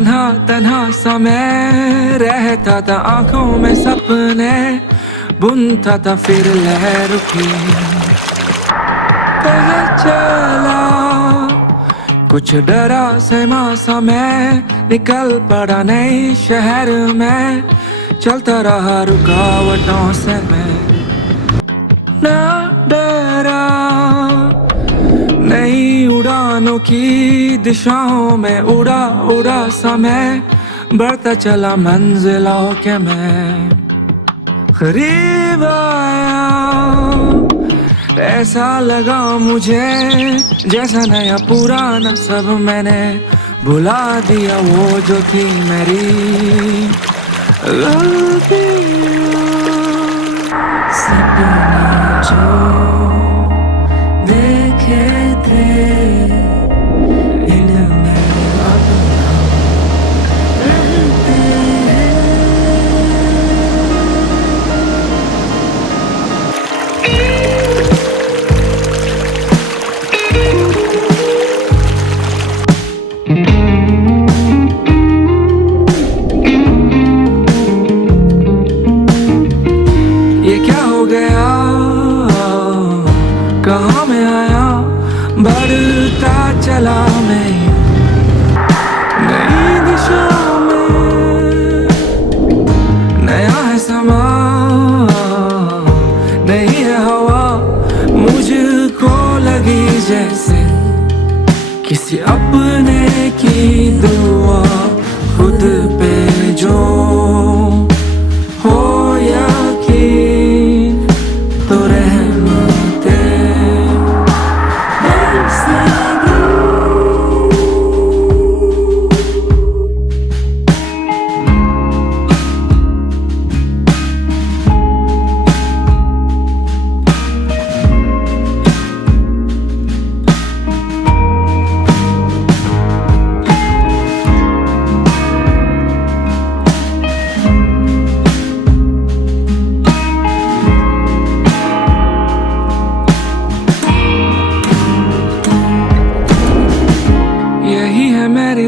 तन्हा तन्हा सा मैं रहता था, आंखों में सपने बुनता था, फिर लहर रुकी चला। कुछ डरा सहमा सा मैं निकल पड़ा नई शहर में, चलता रहा रुकावटों से मैं ना डरा। नई उड़ानों की दिशाओं में उड़ा उड़ा सा मैं बढ़ता चला मंजिलों के मैं करीब आया। ऐसा लगा मुझे जैसा नया पुराना सब मैंने भुला दिया, वो जो थी मेरी गलती। सपने जो देखे थे इनमें अब हम रहते हैं। ये क्या हो गया, कहाँ में आया, बढ़ता चला मैं नई दिशा में। नया है समा, नई है हवा, मुझको लगी जैसे किसी अपने की दुआ खुद पे जो हो यकीन तो रहमते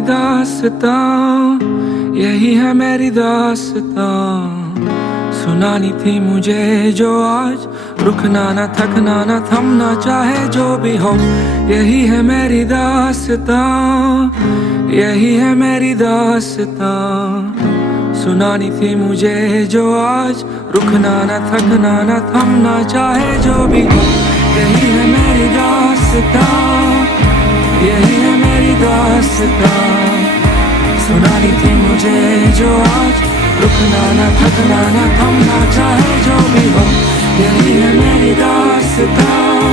दास्तां, यही है मेरी दास्तां। सुनानी थी मुझे जो आज, रुकना ना थकना ना थमना चाहे जो भी हो। यही है मेरी दास्तां, यही है मेरी दास्तां। सुनानी थी मुझे जो आज, रुकना ना थकना ना थमना चाहे जो भी हो। यही है मेरी दास्तां, यही है मेरी दास्तां। सुनानी थी मुझे जो आज, रुकना ना थकना ना थमना चाहे जो भी हो। यही है मेरी दास्तां,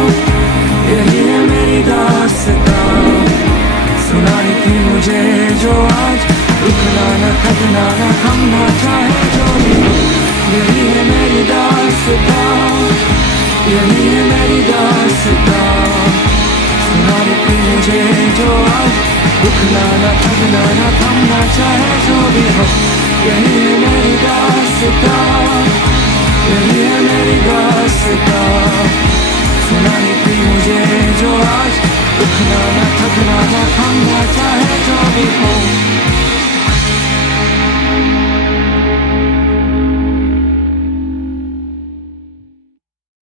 यही है मेरी दास्तां। सुनानी थी मुझे जो आज, रुकना ना थकना ना थमना चाहे जो भी हो। यही है मेरी दास्तां, यही है मेरी दास्तां। सुनानी थी मुझे जो आज, रुकना ना थकना ना थमना चाहे जो भी हो। यही है मेरी दास्तां, यही है मेरी दास्तां। सुनानी थी मुझे जो आज, रुकना ना थकना ना थमना चाहे जो भी हो।